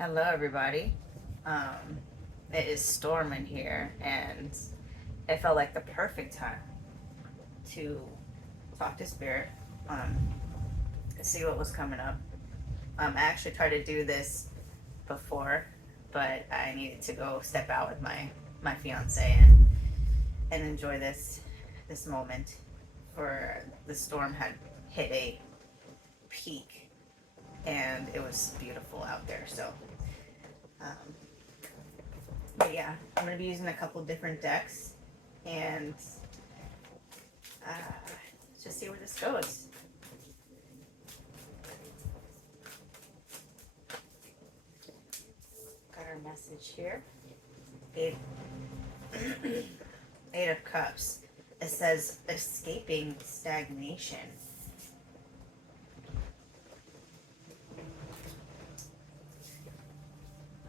Hello, everybody. Um, it is storming here, and it felt like the perfect time to talk to Spirit, um, see what was coming up. I actually tried to do this before, but I needed to go step out with my fiance and enjoy this moment. For the storm had hit a peak, and it was beautiful out there. So um, but yeah, I'm gonna be using a couple different decks, and uh, let's just see where this goes. Got our message here. Eight, Eight of Cups. It says escaping stagnation.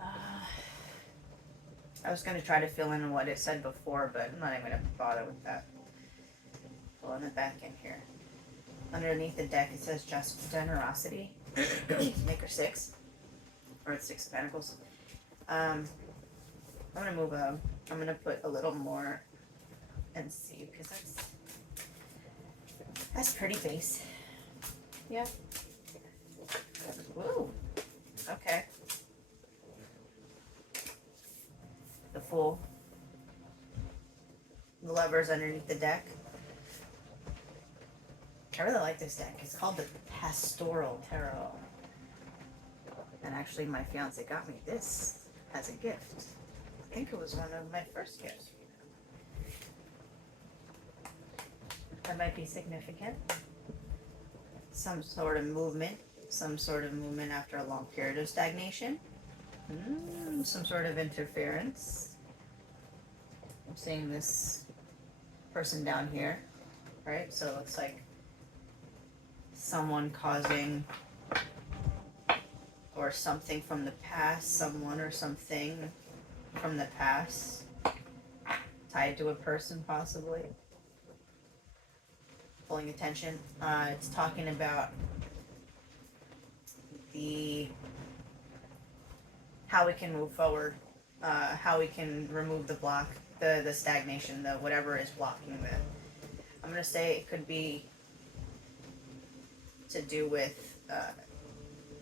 Uh, I was gonna try to fill in what it said before, but I'm not even gonna bother with that. Pulling it back in here. Underneath the deck, it says just generosity. Maker six, or it's Six of Pentacles. I'm gonna move I'm gonna put a little more and see, because that's pretty base. Yeah. Woo. Okay. The Fool. The Lovers underneath the deck. I really like this deck. It's called the Pastoral Tarot. And actually, my fiance got me this as a gift. I think it was one of my first gifts. That might be significant. Some sort of movement. Some sort of movement after a long period of stagnation. Some sort of interference. I'm seeing this person down here, right? So it looks like someone causing, or something from the past, someone or something from the past, tied to a person possibly, pulling attention. It's talking about the how we can move forward, how we can remove the block, the stagnation, the whatever is blocking the. I'm gonna say it could be to do with,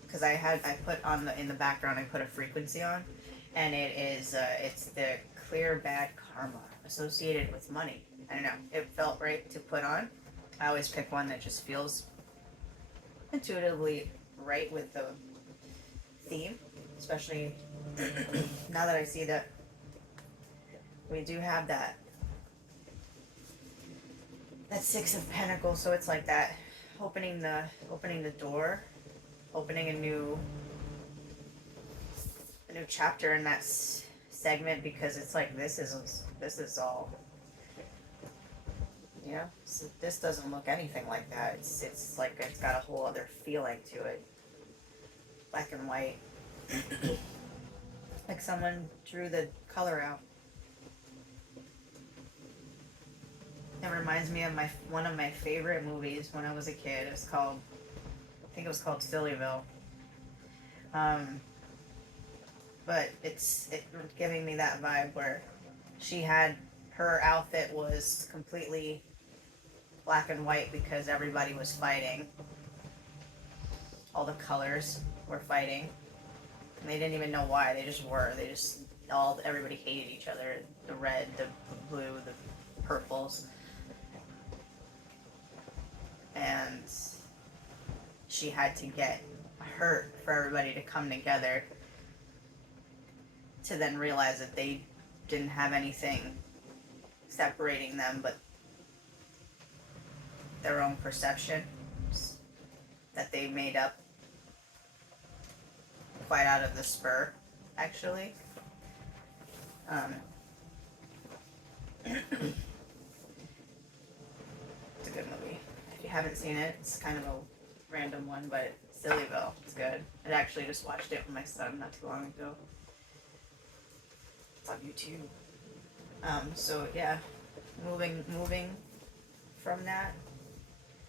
because I put on in the background, I put a frequency on, and it is it's the clear bad karma associated with money. I don't know, it felt right to put on. I always pick one that just feels intuitively right with the theme, especially now that I see that we do have that Six of Pentacles. So it's like that opening the door, opening a new chapter in that segment, because it's like this is all, you know, so this doesn't look anything like that. It's like it's got a whole other feeling to it, black and white. Like someone drew the color out. It reminds me of one of my favorite movies when I was a kid. It's called, I think it was called Sillyville. But it's giving me that vibe where her outfit was completely black and white because everybody was fighting. All the colors were fighting. And they didn't even know why. They just were. Everybody hated each other. The red, the blue, the purples. And she had to get hurt for everybody to come together, to then realize that they didn't have anything separating them but their own perceptions that they made up quite out of the spur, actually. It's a good movie. If you haven't seen it, it's kind of a random one, but Sillyville, it's good. I actually just watched it with my son not too long ago. It's on YouTube. So yeah, moving from that,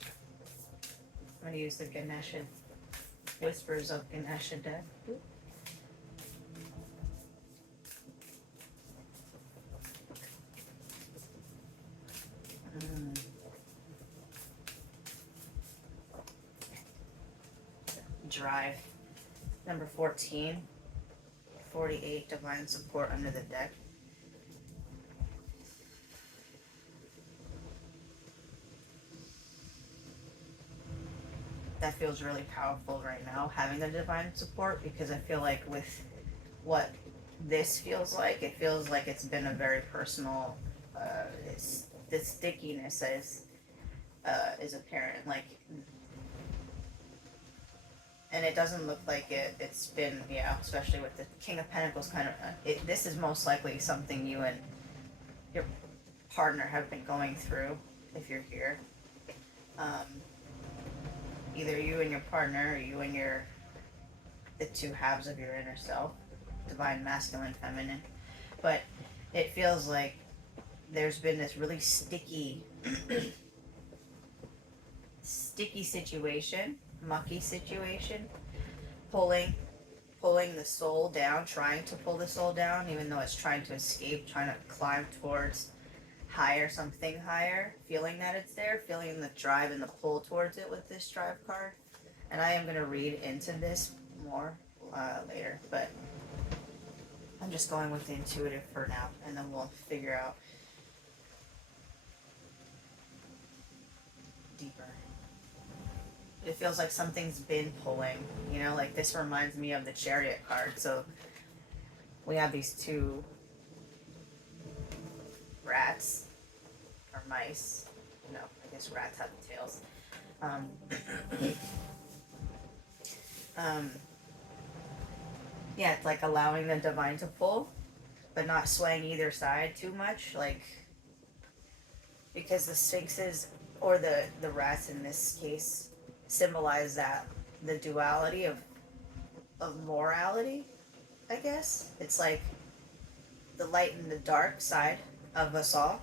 I'm gonna use the Ganesha Whispers of Ganesha deck. Mm. Drive. Number 14. 48, divine support under the deck. That feels really powerful right now, having the divine support, because I feel like with what this feels like, it feels like it's been a very personal, it's, the stickiness is apparent, like, and it doesn't look like it's been, yeah, especially with the King of Pentacles kind of, this is most likely something you and your partner have been going through, if you're here. Either you and your partner, or you and the two halves of your inner self, divine masculine, feminine. But it feels like there's been this really sticky, sticky situation, mucky situation, pulling the soul down, trying to pull the soul down, even though it's trying to escape, trying to climb towards higher, something higher, feeling that it's there, feeling the drive and the pull towards it with this drive card. And I am going to read into this more later, but I'm just going with the intuitive for now, and then we'll figure out deeper. It feels like something's been pulling, you know, like this reminds me of the Chariot card. So we have these two rats, or mice. No, I guess rats have tails. Um, yeah, it's like allowing the divine to pull, but not swaying either side too much, like, because the sphinxes, or the rats in this case, symbolize that, the duality of morality, I guess. It's like the light and the dark side of us all,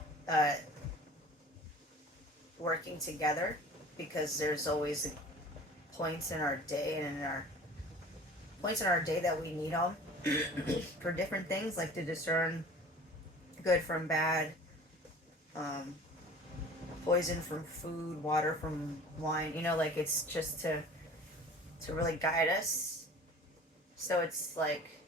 working together, because there's always points in our day and in our points in our day that we need them for different things, like to discern good from bad, poison from food, water from wine, you know, like it's just to really guide us. So it's like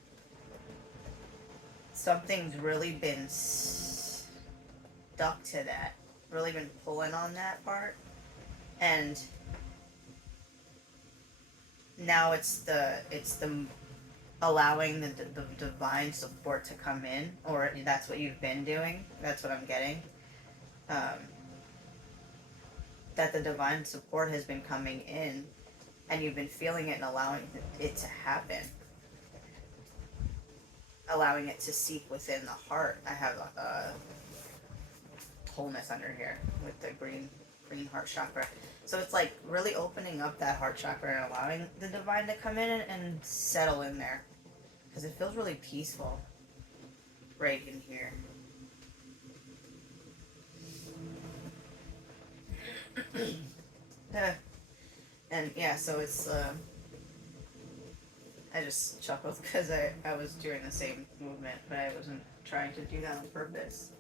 something's really been stuck to that, really been pulling on that part, and now it's the allowing the divine support to come in, or that's what you've been doing. That's what I'm getting. That the divine support has been coming in, and you've been feeling it and allowing it to happen, allowing it to seep within the heart. I have a wholeness under here with the green heart chakra. So it's like really opening up that heart chakra and allowing the divine to come in and settle in there, because it feels really peaceful right in here. And yeah, so it's I just chuckled because I was doing the same movement, but I wasn't trying to do that on purpose.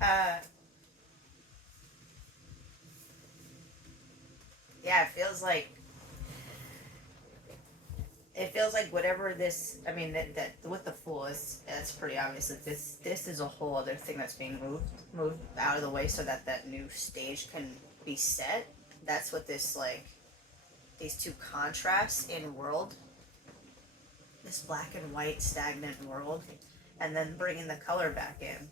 Uh, yeah, it feels like whatever this, I mean, that with the Fool is, that's pretty obvious that this is a whole other thing that's being moved out of the way so that that new stage can be set. That's what this, like, these two contrasts in world, this black and white stagnant world, and then bringing the color back in.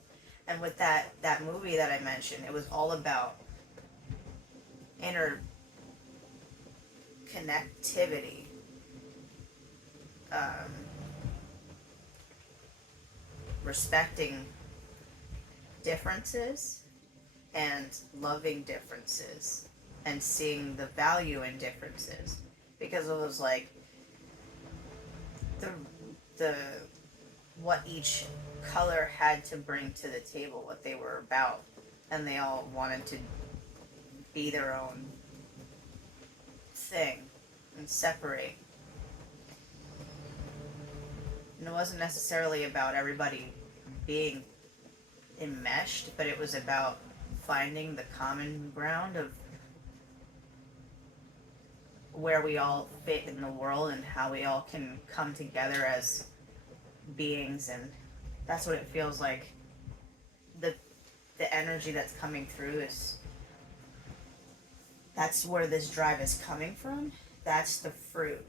And with that movie that I mentioned, it was all about inner connectivity, respecting differences and loving differences and seeing the value in differences, because it was like the what each color had to bring to the table, what they were about, and they all wanted to be their own thing and separate. And it wasn't necessarily about everybody being enmeshed, but it was about finding the common ground of where we all fit in the world and how we all can come together as beings. And that's what it feels like. The the energy that's coming through is, that's where this drive is coming from. That's the fruit.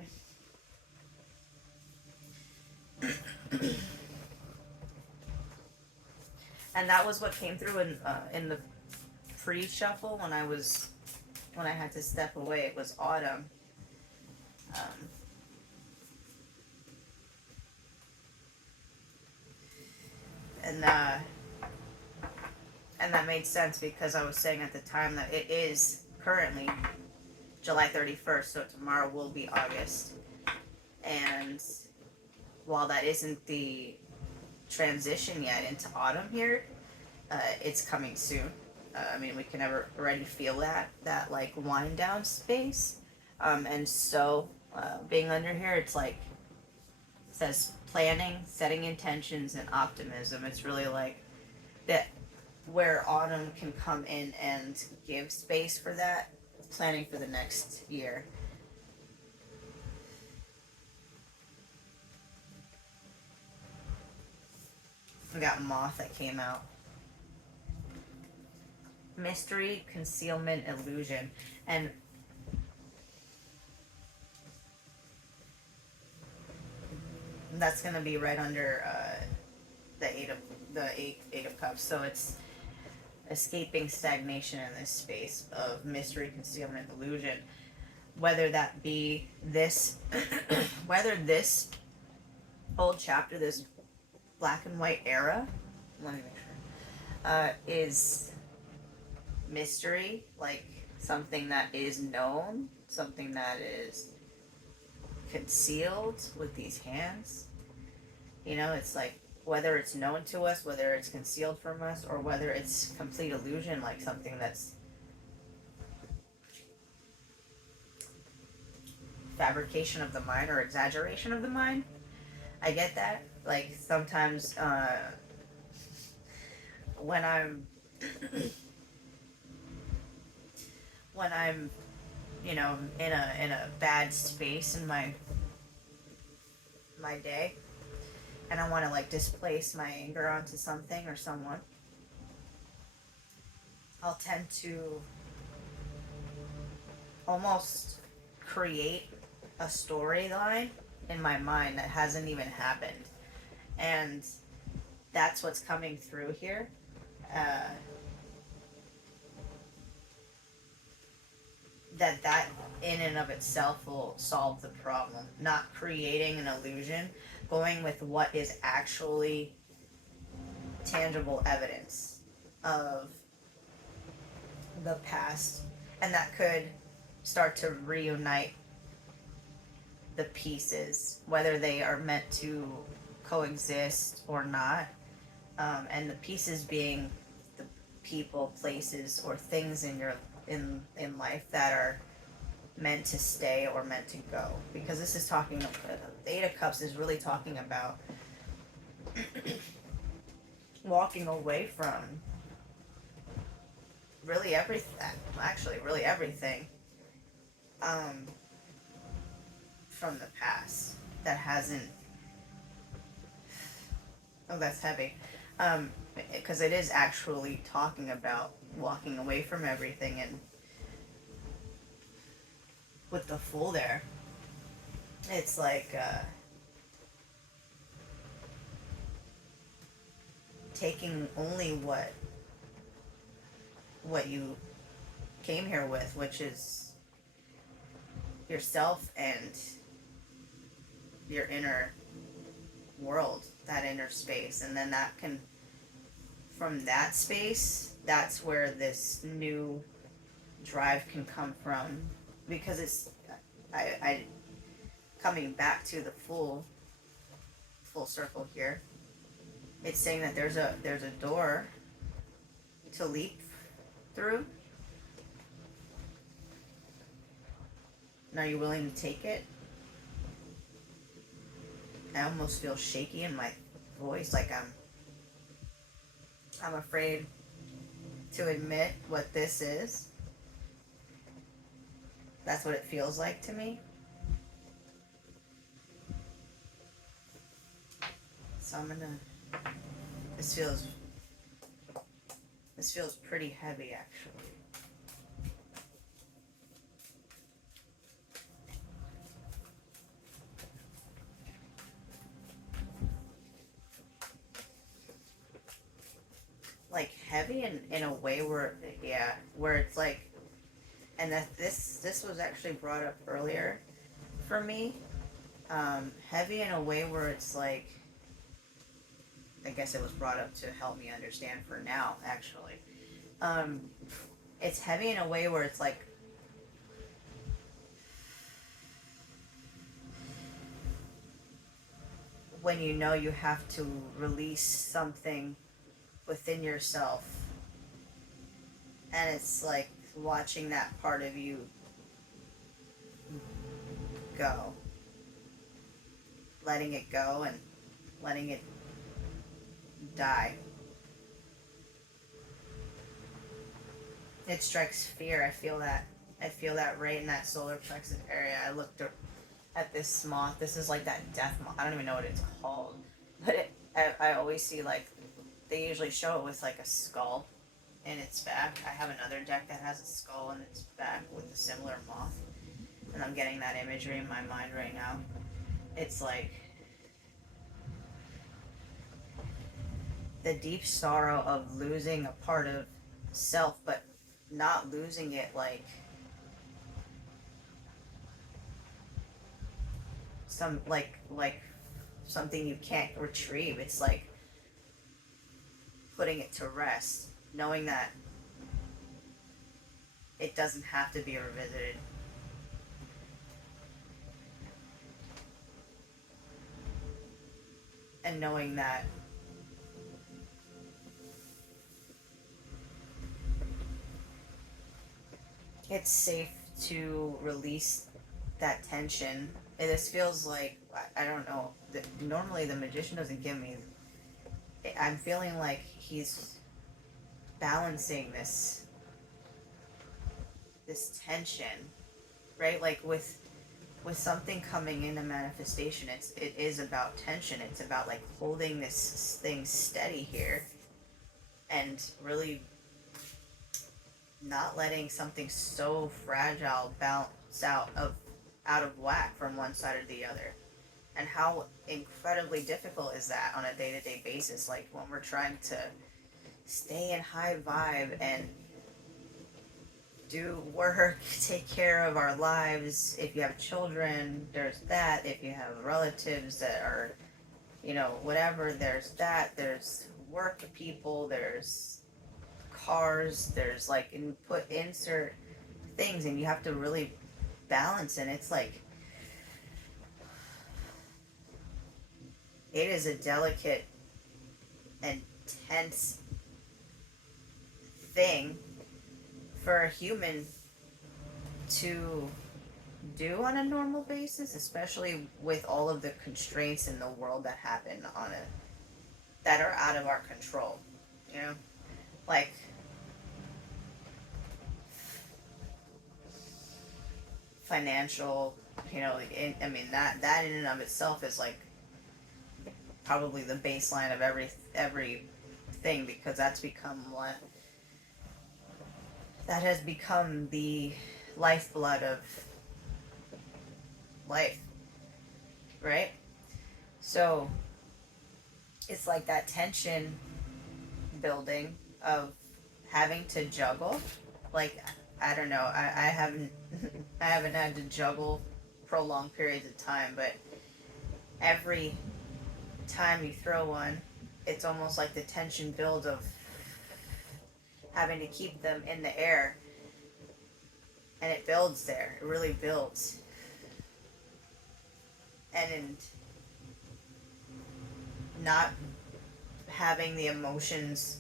And that was what came through in the pre-shuffle when I had to step away. It was autumn. Um, and and that made sense because I was saying at the time that it is currently July 31st, so tomorrow will be August. And while that isn't the transition yet into autumn here, it's coming soon. I mean, we can already feel that like wind down space. And so being under here, it's like it says planning, setting intentions, and optimism. It's really like that where autumn can come in and give space for that planning for the next year. We got moth that came out. Mystery, concealment, illusion. And that's going to be right under the eight of cups. So it's escaping stagnation in this space of mystery, concealment, illusion. Whether that be this, whether this old chapter, this black and white era, let me make sure, is mystery, like something that is known, something that is concealed with these hands. You know, it's like whether it's known to us, whether it's concealed from us, or whether it's complete illusion, like something that's fabrication of the mind or exaggeration of the mind. I get that. Like sometimes when I'm when I'm you know in a bad space in my day, and I want to like displace my anger onto something or someone, I'll tend to almost create a storyline in my mind that hasn't even happened. And that's what's coming through here. Uh, that in and of itself will solve the problem. Not creating an illusion, going with what is actually tangible evidence of the past. And that could start to reunite the pieces, whether they are meant to coexist or not. And the pieces being the people, places, or things in your in life that are meant to stay or meant to go. Because this is talking about, the Eight of Cups is really talking about walking away from really everything. Actually, really everything. From the past that hasn't. Oh, that's heavy. Because it is actually talking about walking away from everything, and with the Fool there, it's like taking only what you came here with, which is yourself and your inner world, that inner space. And then that can, from that space, that's where this new drive can come from. Because it's, I coming back to the full circle here, it's saying that there's a door to leap through. And are you willing to take it? I almost feel shaky in my voice, like I'm afraid to admit what this is. That's what it feels like to me. So I'm gonna. This feels. This feels pretty heavy, actually. Like heavy in a way where, yeah, where it's like, and that this was actually brought up earlier for me. Heavy in a way where it's like, I guess it was brought up to help me understand for now, actually. Um, it's heavy in a way where it's like when you know you have to release something within yourself, and it's like watching that part of you go, letting it go and letting it die. It strikes fear. I feel that. I feel that right in that solar plexus area. I looked at this moth. This is like that death moth. I don't even know what it's called, but I always see like they usually show it with like a skull in its back. I have another deck that has a skull in its back with a similar moth, and I'm getting that imagery in my mind right now. It's like the deep sorrow of losing a part of self, but not losing it like something you can't retrieve. It's like putting it to rest, knowing that it doesn't have to be revisited. And knowing that it's safe to release that tension. And this feels like, I don't know. Normally, the magician doesn't give me. I'm feeling like he's balancing this tension, right? Like with something coming into manifestation, it is about tension. It's about like holding this thing steady here, and really not letting something so fragile bounce out of whack from one side or the other. And how incredibly difficult is that on a day-to-day basis, like when we're trying to stay in high vibe and do work, take care of our lives. If you have children, there's that. If you have relatives that are, whatever, there's that. There's work people, there's cars, there's like insert things, and you have to really balance. And it's like, it is a delicate and tense thing for a human to do on a normal basis, especially with all of the constraints in the world that happen on it that are out of our control. You know, like financial. I mean that in and of itself is like probably the baseline of everything, because that has become the lifeblood of life, right? So it's like that tension building of having to juggle. Like, I don't know, I haven't I haven't had to juggle prolonged periods of time, but every time you throw one, it's almost like the tension build of having to keep them in the air, and it builds there. It really builds. And not having the emotions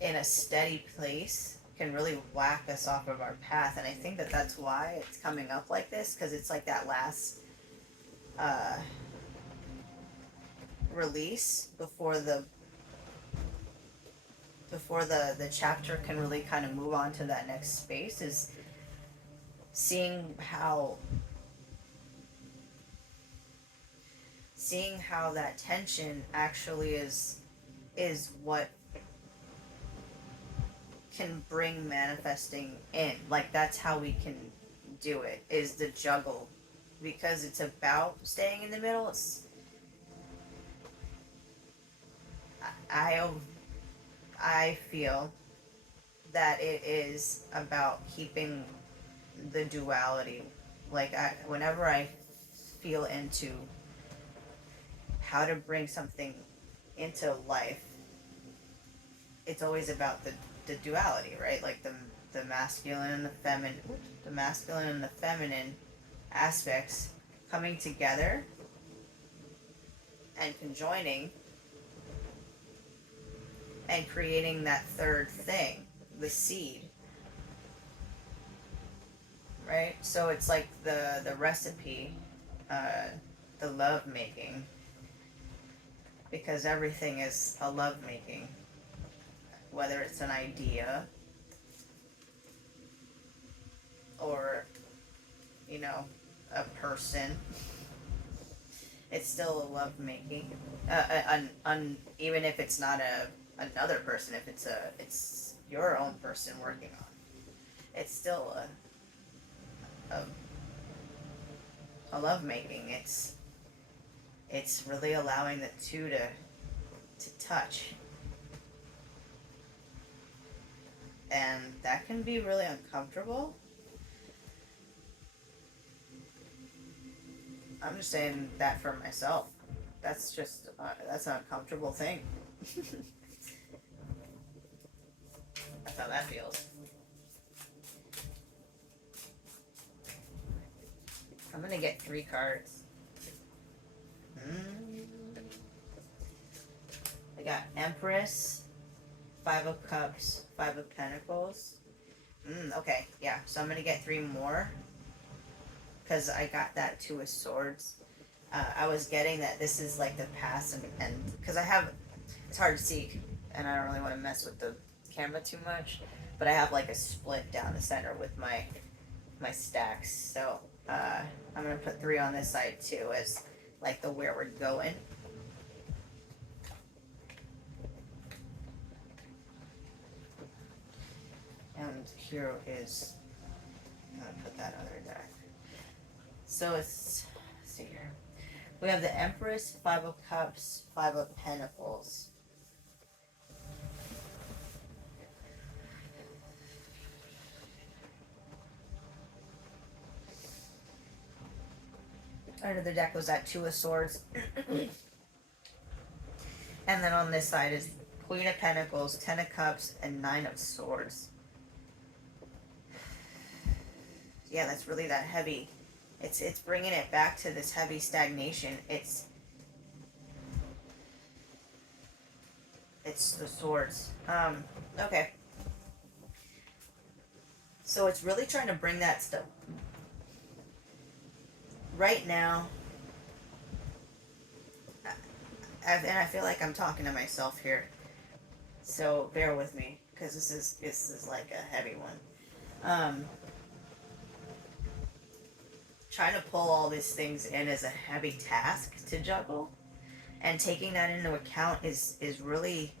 in a steady place can really whack us off of our path. And I think that that's why it's coming up like this, because it's like that last release before the chapter can really kind of move on to that next space is seeing how that tension actually is what can bring manifesting in. Like that's how we can do it, is the juggle, because it's about staying in the middle. I I feel that it is about keeping the duality. Like whenever I feel into how to bring something into life, it's always about the duality, right? Like the masculine and the feminine aspects coming together and conjoining and creating that third thing, the seed, right? So it's like the recipe, uh, the love making, because everything is a love making, whether it's an idea or, you know, a person. It's still a love making. Even if it's not another person, if it's your own person working on it, it's still a, a love making. It's really allowing the two to touch, and that can be really uncomfortable. I'm just saying that for myself. That's just that's an uncomfortable thing. That's how that feels. I'm gonna get 3 cards. I got Empress, 5 of Cups, 5 of Pentacles. Okay, yeah. So I'm gonna get 3 more because I got that 2 of Swords. I was getting that this is like the past, and because it's hard to see, and I don't really want to mess with the camera too much, but I have like a split down the center with my stacks. So I'm gonna put 3 on this side too as like the where we're going. And here is, I'm gonna put that other deck. So let's see here. We have the Empress, 5 of Cups, 5 of Pentacles. Under the deck was that 2 of Swords. And then on this side is Queen of Pentacles, 10 of Cups, and 9 of Swords. Yeah, that's really that heavy. It's bringing it back to this heavy stagnation. It's the Swords. Okay. So it's really trying to bring that stuff. Right now, and I feel like I'm talking to myself here, so bear with me because this is like a heavy one. Trying to pull all these things in is a heavy task to juggle, and taking that into account is really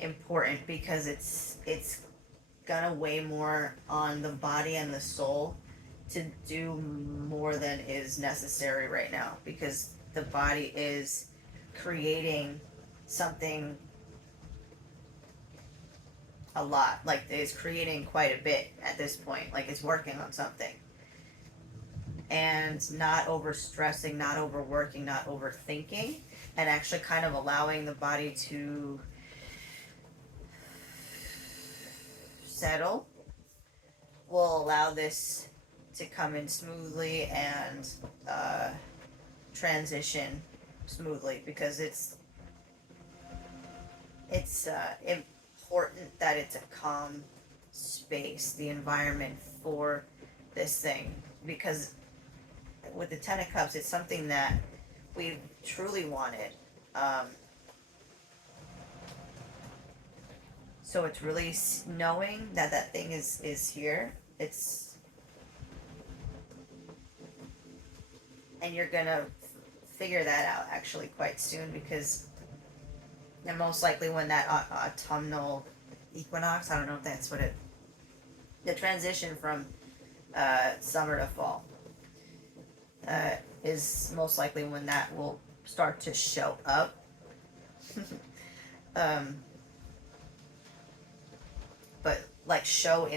important because it's gonna weigh more on the body and the soul to do more than is necessary right now, because the body is creating something a lot, like it's creating quite a bit at this point, like it's working on something, and not over stressing, not overworking, not overthinking, and actually kind of allowing the body to settle will allow this to come in smoothly and transition smoothly, because it's important that it's a calm space, the environment for this thing, because with the 10 of Cups, it's something that we truly wanted. Um, so it's really knowing that that thing is here. It's and you're gonna figure that out actually quite soon because and most likely when that autumnal equinox, I don't know if that's what it, the transition from summer to fall uh, is most likely when that will start to show up. um, but like show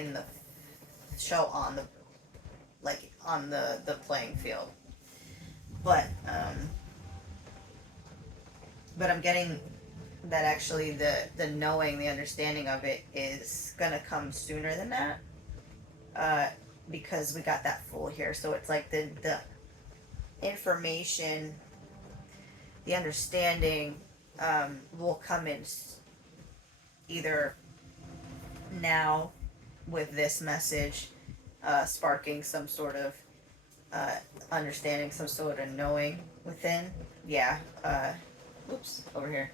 on the like on the playing field. But but I'm getting that actually the knowing, the understanding of it is gonna come sooner than that. Uh, because we got that full here, so it's like the information, the understanding will come in either now with this message, sparking some sort of uh, understanding, some sort of knowing within. Yeah. Oops, over here.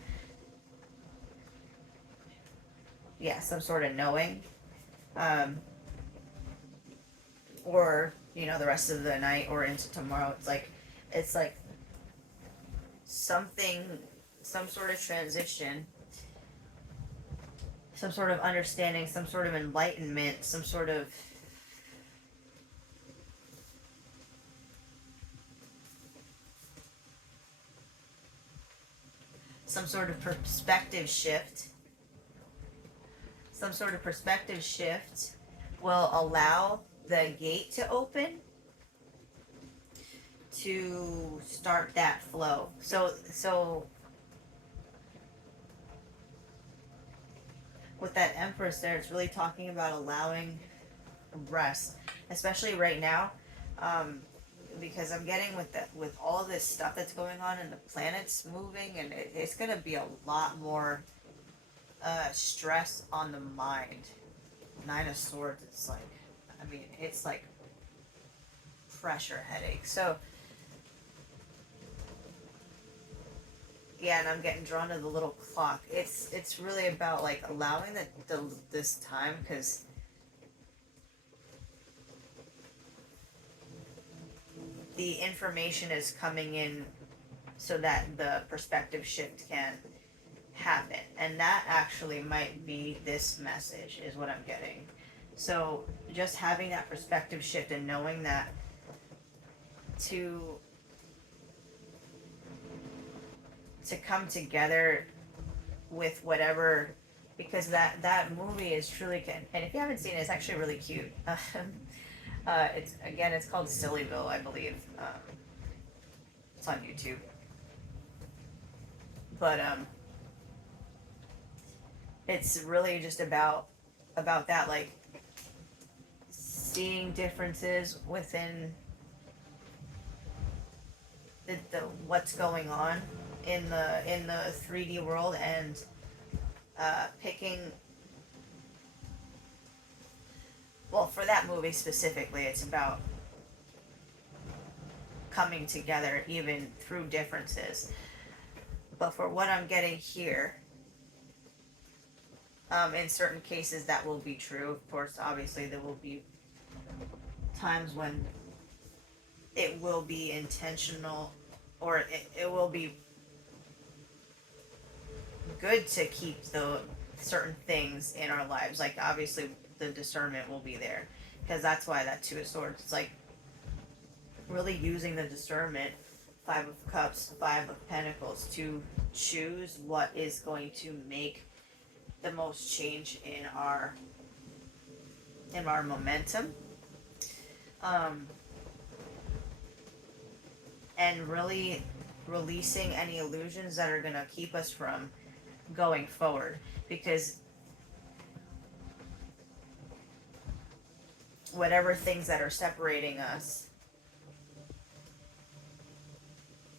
Yeah, some sort of knowing. Um, or the rest of the night or into tomorrow. It's like something, some sort of transition, some sort of understanding, some sort of enlightenment, some sort of perspective shift, some sort of perspective shift will allow the gate to open to start that flow. So with that Empress there, it's really talking about allowing rest, especially right now, um, because I'm getting with all this stuff that's going on and the planets moving, and it's gonna be a lot more stress on the mind. Nine of Swords, it's like, I mean, it's like pressure headache. So yeah, and I'm getting drawn to the little clock. It's really about like allowing the this time because the information is coming in so that the perspective shift can happen, and that actually might be this message is what I'm getting. So just having that perspective shift and knowing that to come together with whatever, because that movie is truly good, and if you haven't seen it, it's actually really cute. It's called Sillyville, I believe. It's on YouTube, but it's really just about that, like seeing differences within the what's going on in the 3D world, and picking, well, for that movie specifically, it's about coming together even through differences. But for what I'm getting here, in certain cases that will be true. Of course, obviously there will be times when it will be intentional, or it will be good to keep the certain things in our lives. Like obviously the discernment will be there, because that's why that Two of Swords. It's like really using the discernment, Five of Cups, Five of Pentacles, to choose what is going to make the most change in our momentum, um, and really releasing any illusions that are going to keep us from going forward, because whatever things that are separating us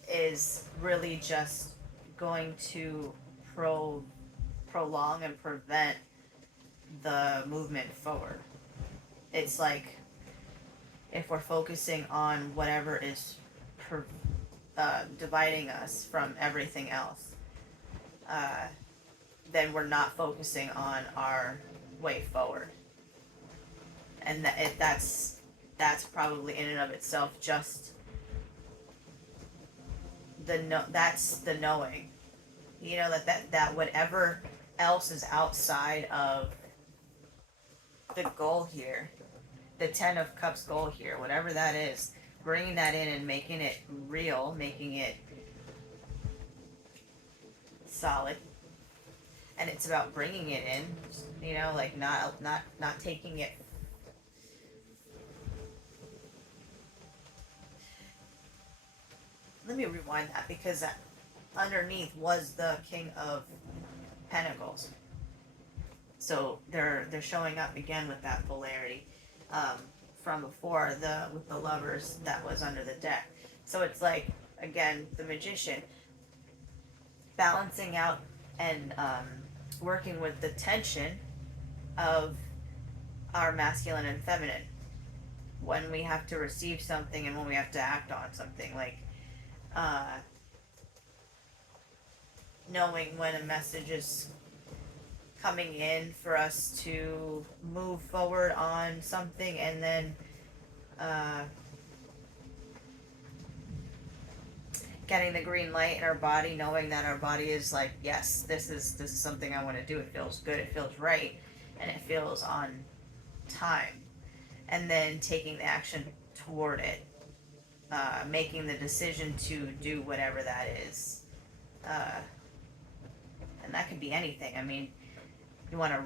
is really just going to prolong and prevent the movement forward. It's like if we're focusing on whatever is dividing us from everything else, uh, then we're not focusing on our way forward. And that's probably in and of itself just that's the knowing, that whatever else is outside of the goal here, the 10 of cups goal here, whatever that is, bringing that in and making it real, making it solid. And it's about bringing it in, like not taking it. Let me rewind that, because that underneath was the King of Pentacles. So they're showing up again with that polarity, from before, with the Lovers that was under the deck. So it's like, again, the Magician balancing out and working with the tension of our masculine and feminine when we have to receive something and when we have to act on something, like knowing when a message is coming in for us to move forward on something, and then getting the green light in our body, knowing that our body is like, yes, this is something I want to do. It feels good, it feels right, and it feels on time. And then taking the action toward it, making the decision to do whatever that is. And that could be anything. I mean, you want to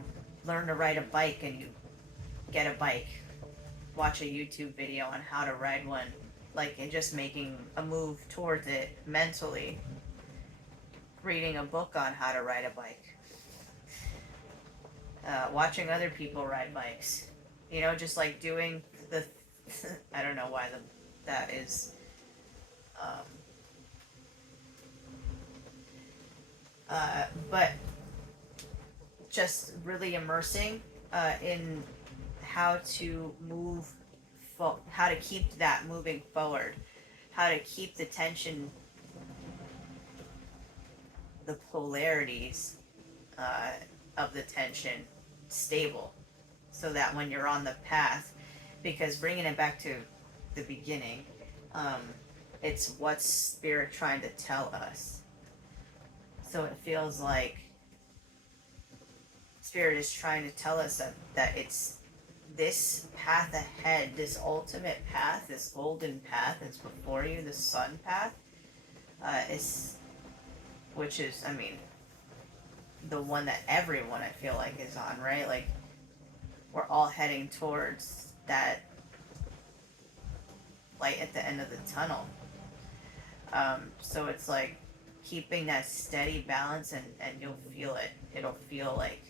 learn to ride a bike, and you get a bike, watch a YouTube video on how to ride one, like, and just making a move towards it mentally, reading a book on how to ride a bike, watching other people ride bikes, just like doing the I don't know why that is but just really immersing in how to how to keep that moving forward, how to keep the tension, the polarities of the tension stable, so that when you're on the path, because bringing it back to the beginning, it's what's Spirit trying to tell us. So it feels like Spirit is trying to tell us that it's this path ahead, this ultimate path, this golden path is before you, the sun path, which is, I mean, the one that everyone, I feel like, is on, right? Like, we're all heading towards that light at the end of the tunnel. So it's like keeping that steady balance, and you'll feel it. It'll feel like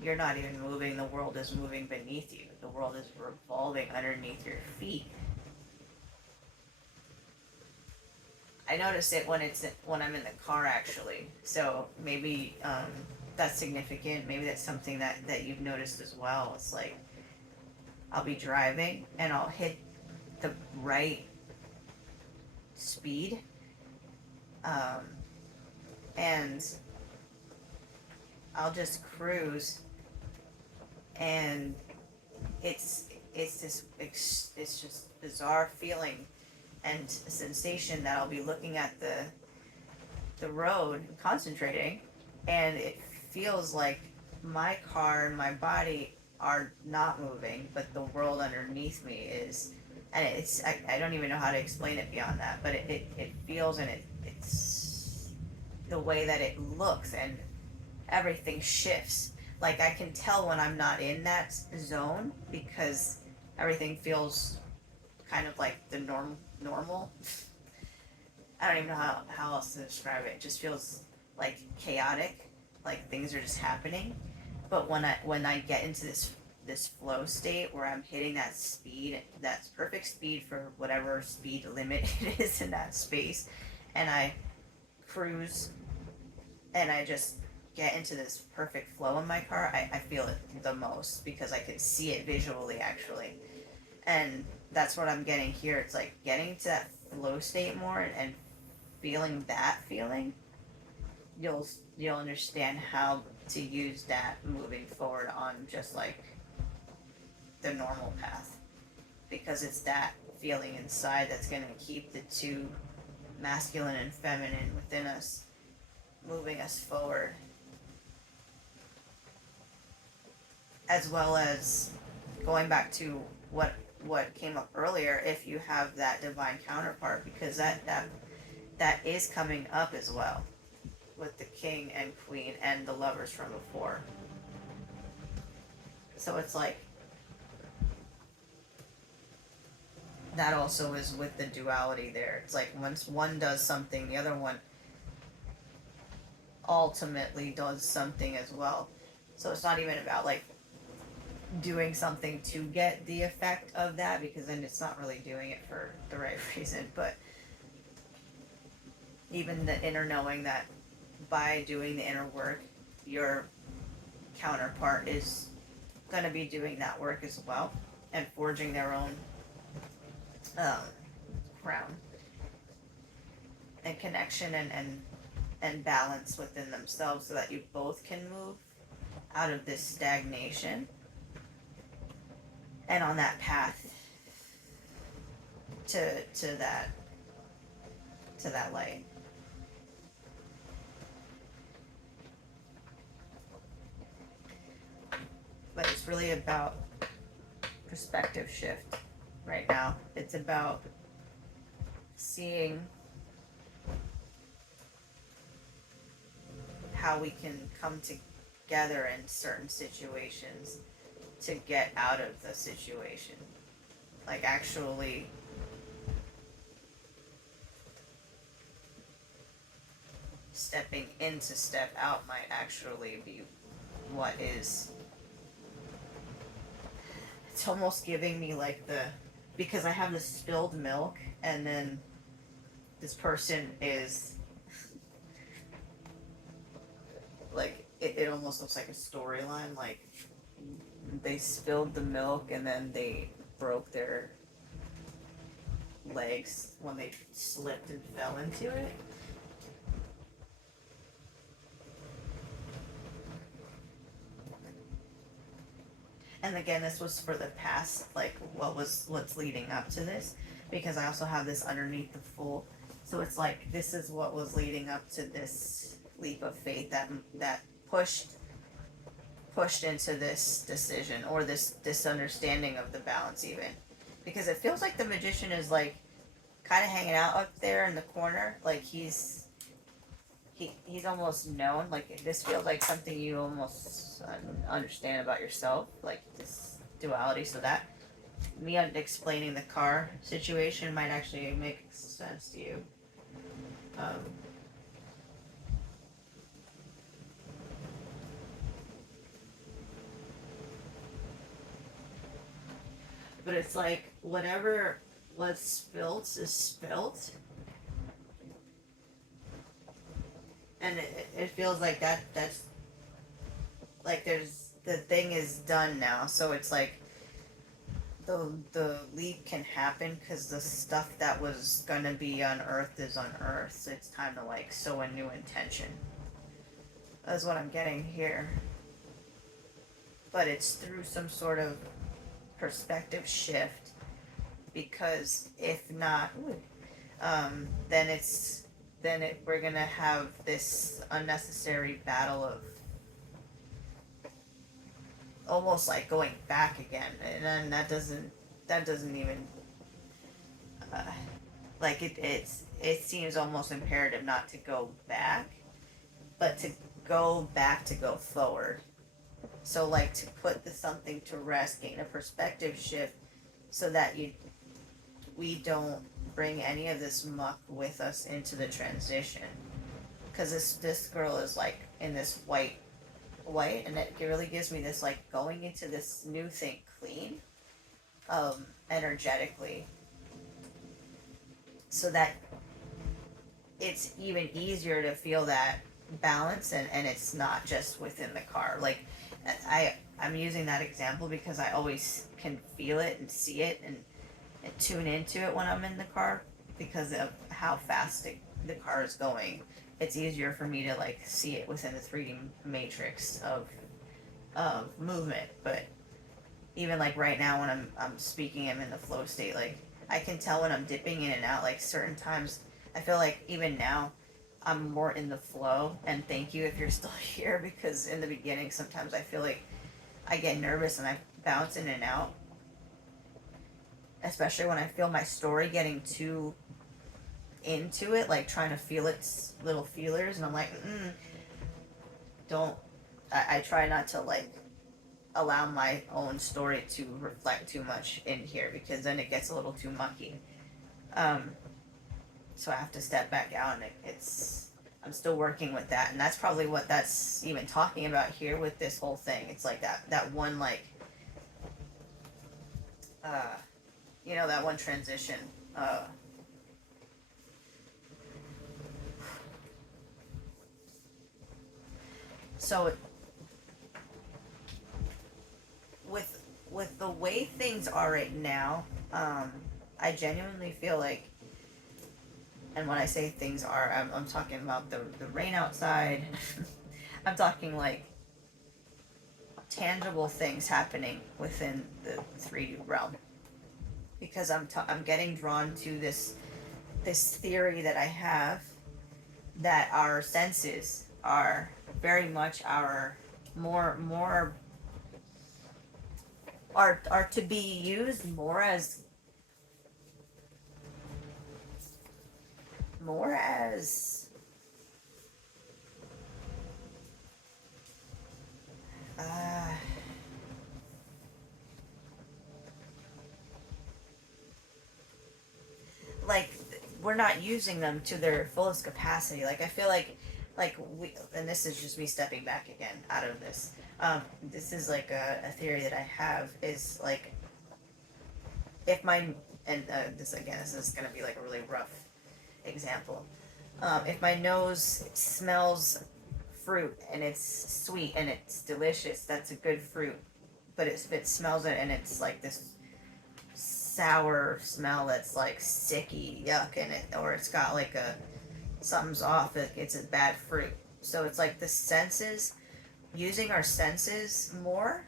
you're not even moving, the world is moving beneath you. The world is revolving underneath your feet. I notice it when I'm in the car, actually. So maybe that's significant. Maybe that's something that you've noticed as well. It's like I'll be driving and I'll hit the right speed, and I'll just cruise, and it's just bizarre feeling and sensation that I'll be looking at the road, concentrating, and it feels like my car and my body are not moving, but the world underneath me is. And I don't even know how to explain it beyond that, but it feels, and it's the way that it looks, and everything shifts. Like, I can tell when I'm not in that zone, because everything feels kind of like the normal. I don't even know how else to describe it. It just feels like chaotic, like things are just happening. But when I get into this flow state where I'm hitting that speed, that's perfect speed for whatever speed limit it is in that space, and I cruise, and I just get into this perfect flow in my car, I feel it the most, because I can see it visually, actually. And that's what I'm getting here. It's like getting to that flow state more and feeling that feeling, you'll you'll understand how to use that moving forward on just like the normal path, because it's that feeling inside that's going to keep the two, masculine and feminine, within us, moving us forward, as well as going back to what came up earlier. If you have that divine counterpart, because that is coming up as well with the king and queen and the lovers from before. So it's like that also is with the duality there. It's like once one does something, the other one ultimately does something as well. So it's not even about like doing something to get the effect of that, because then it's not really doing it for the right reason. But even the inner knowing that by doing the inner work, your counterpart is going to be doing that work as well and forging their own crown and connection and balance within themselves, so that you both can move out of this stagnation and on that path to that light. But it's really about perspective shift right now. It's about seeing how we can come together in certain situations to get out of the situation. Like actually stepping in to step out might actually be what is. It's almost giving me like because I have this spilled milk, and then this person is like, it almost looks like a storyline. Like they spilled the milk and then they broke their legs when they slipped and fell into it. And again, this was for the past, like what's leading up to this, because I also have this underneath the Fool. So it's like this is what was leading up to this leap of faith that pushed into this decision, or this understanding of the balance, even because it feels like the magician is like kind of hanging out up there in the corner, like he's almost known. Like this feels like something you almost understand about yourself, like this duality. So that me explaining the car situation might actually make sense to you. But it's like whatever was spilt is spilt, and it feels like that's like there's the thing is done now. So it's like the leap can happen because the stuff that was gonna be unearthed is unearthed. So it's time to like sow a new intention. That's what I'm getting here. But it's through some sort of perspective shift, because if not, then we're gonna have this unnecessary battle of almost like going back again, and then that doesn't even like it seems almost imperative not to go back, but to go back to go forward. So like to put something to rest, gain a perspective shift, so that we don't bring any of this muck with us into the transition. Because this girl is like in this white, and it really gives me this like going into this new thing clean, energetically, so that it's even easier to feel that balance, and it's not just within the car. Like I'm using that example because I always can feel it and see it and tune into it when I'm in the car. because of how fast the car is going. It's easier for me to like see it within the 3D matrix of movement. But even like right now when I'm speaking, I'm in the flow state. Like I can tell when I'm dipping in and out. Like certain times, I feel like even now, I'm more in the flow. And thank you if you're still here, because in the beginning, sometimes I feel like I get nervous and I bounce in and out, especially when I feel my story getting too into it, like trying to feel its little feelers, and I'm like, don't. I try not to like allow my own story to reflect too much in here, because then it gets a little too mucky. Um, so I have to step back out, and it's I'm still working with that, and that's probably what that's even talking about here with this whole thing. It's like that one like uh, that one transition. Uh, so with the way things are right now, I genuinely feel like, and when I say things are, I'm talking about the rain outside. I'm talking like tangible things happening within the 3D realm, because I'm getting drawn to this theory that I have, that our senses are very much our more are to be used more as uh, like we're not using them to their fullest capacity. Like I feel like we, and this is just me stepping back again out of this. This is like a theory that I have, is like if my, and this again, this is gonna be like a really rough example. If my nose smells fruit and it's sweet and it's delicious, that's a good fruit. But if it smells it and it's like this sour smell that's like sticky yuck in it, or it's got like a something's off, it's a bad fruit. So it's like the senses, using our senses more,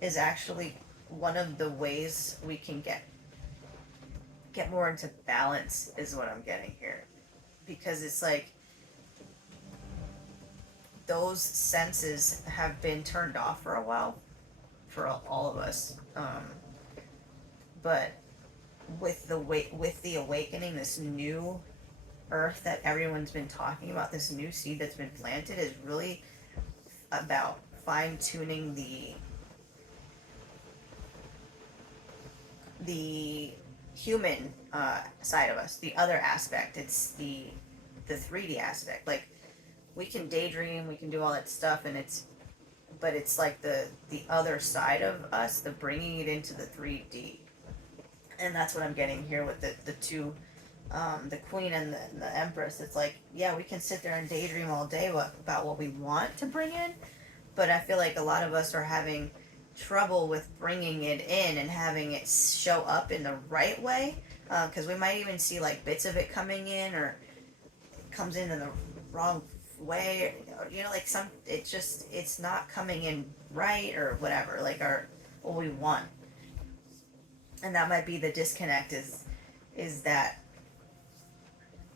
is actually one of the ways we can get more into balance, is what I'm getting here, because it's like those senses have been turned off for a while for all of us. But with the awakening, this new earth that everyone's been talking about, this new seed that's been planted, is really about fine tuning the human side of us, the other aspect. It's the 3D aspect. Like we can daydream, we can do all that stuff, and but it's like the other side of us, the bringing it into the 3D. And that's what I'm getting here with the two, the queen and the empress. It's like, yeah, we can sit there and daydream all day about what we want to bring in, but I feel like a lot of us are having trouble with bringing it in and having it show up in the right way, because we might even see like bits of it coming in, or it comes in the wrong way, or, like it's not coming in right, or whatever, like our what we want. And that might be the disconnect, is that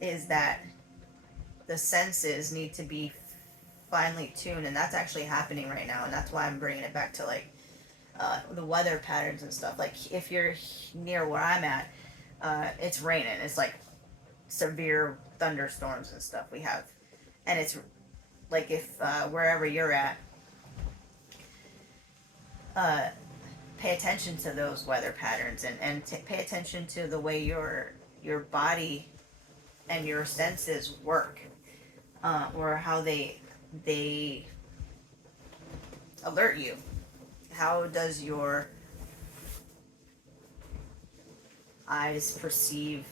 is that the senses need to be finely tuned, and that's actually happening right now, and that's why I'm bringing it back to like the weather patterns and stuff. Like if you're near where I'm at, it's raining. It's like severe thunderstorms and stuff we have, and it's like if wherever you're at, uh, pay attention to those weather patterns, and pay attention to the way your body and your senses work, or how they alert you. How does your eyes perceive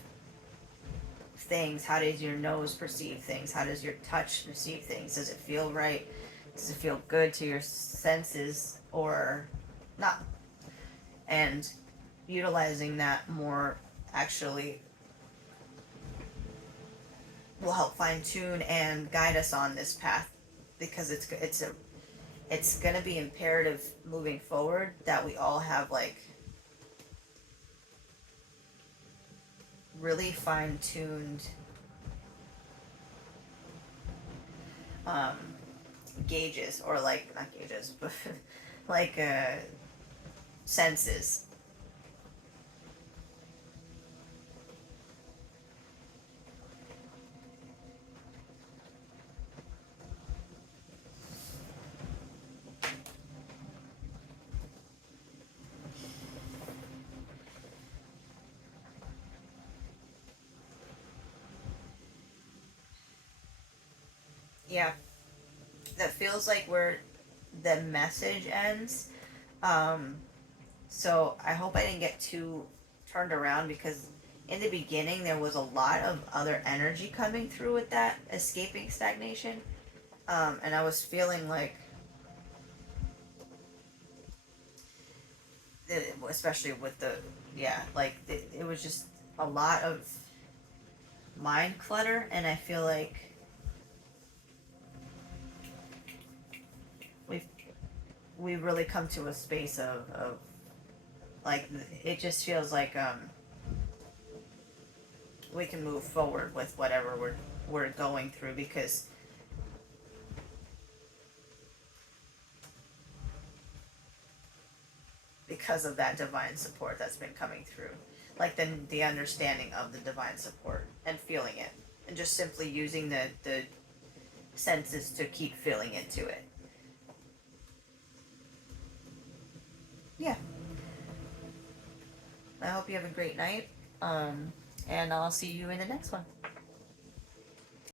things? How does your nose perceive things? How does your touch perceive things? Does it feel right? Does it feel good to your senses or not? And utilizing that more actually will help fine tune and guide us on this path, because it's going to be imperative moving forward that we all have like really fine tuned um, gauges, or like not gauges, but like senses. Yeah, that feels like where the message ends. Um, so I hope I didn't get too turned around, because in the beginning there was a lot of other energy coming through with that escaping stagnation. And I was feeling like, especially with the, yeah, like it was just a lot of mind clutter, and I feel like we've we've really come to a space of like, it just feels like we can move forward with whatever we're going through, because of that divine support that's been coming through, like the understanding of the divine support and feeling it, and just simply using the senses to keep feeling into it. Yeah, I hope you have a great night, and I'll see you in the next one.